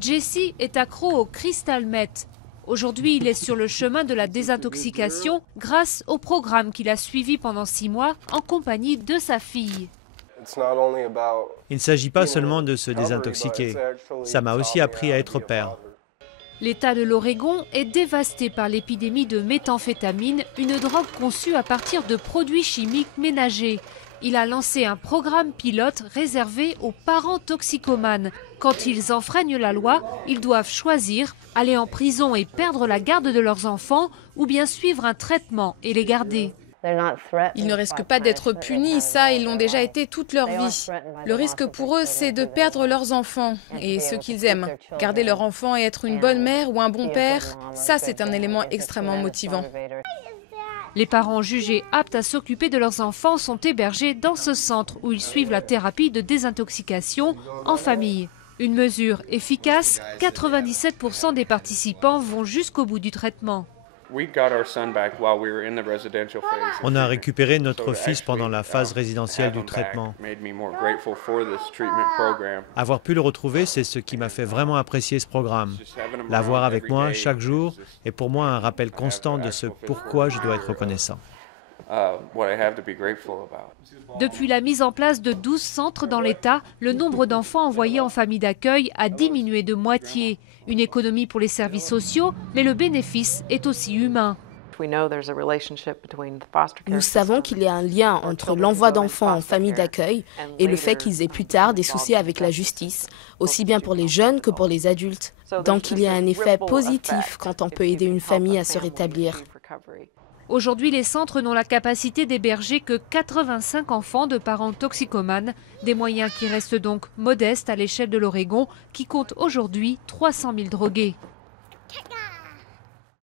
Jesse est accro au crystal meth. Aujourd'hui, il est sur le chemin de la désintoxication grâce au programme qu'il a suivi pendant 6 mois en compagnie de sa fille. Il ne s'agit pas seulement de se désintoxiquer. Ça m'a aussi appris à être père. L'État de l'Oregon est dévasté par l'épidémie de méthamphétamine, une drogue conçue à partir de produits chimiques ménagers. Il a lancé un programme pilote réservé aux parents toxicomanes. Quand ils enfreignent la loi, ils doivent choisir aller en prison et perdre la garde de leurs enfants ou bien suivre un traitement et les garder. Ils ne risquent pas d'être punis, ça, ils l'ont déjà été toute leur vie. Le risque pour eux, c'est de perdre leurs enfants et ceux qu'ils aiment. Garder leur enfant et être une bonne mère ou un bon père, ça, c'est un élément extrêmement motivant. Les parents jugés aptes à s'occuper de leurs enfants sont hébergés dans ce centre où ils suivent la thérapie de désintoxication en famille. Une mesure efficace, 97% des participants vont jusqu'au bout du traitement. On a récupéré notre fils pendant la phase résidentielle du traitement. Avoir pu le retrouver, c'est ce qui m'a fait vraiment apprécier ce programme. L'avoir avec moi chaque jour est pour moi un rappel constant de ce pourquoi je dois être reconnaissant. Depuis la mise en place de 12 centres dans l'État, le nombre d'enfants envoyés en famille d'accueil a diminué de moitié. Une économie pour les services sociaux, mais le bénéfice est aussi humain. Nous savons qu'il y a un lien entre l'envoi d'enfants en famille d'accueil et le fait qu'ils aient plus tard des soucis avec la justice, aussi bien pour les jeunes que pour les adultes. Donc il y a un effet positif quand on peut aider une famille à se rétablir. Aujourd'hui, les centres n'ont la capacité d'héberger que 85 enfants de parents toxicomanes, des moyens qui restent donc modestes à l'échelle de l'Oregon, qui compte aujourd'hui 300 000 drogués.